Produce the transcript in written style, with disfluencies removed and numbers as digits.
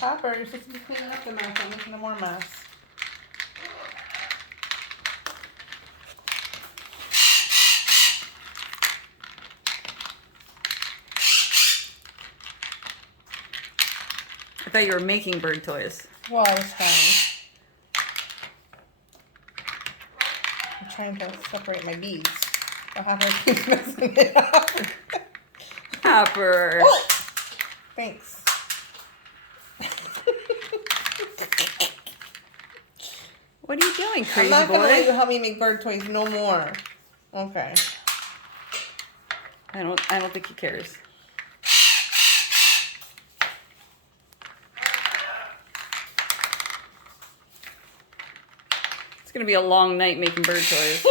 Hopper, you're supposed to be cleaning up the mess. I'm making more mess. I thought you were making bird toys. Well, I was I'm trying to separate my beads. I'll have her keep messing it up. Hopper. Oh! Thanks. What are you doing, crazy boy? I'm not gonna let you help me make bird toys no more. Okay. I don't think he cares. It's gonna be a long night making bird toys.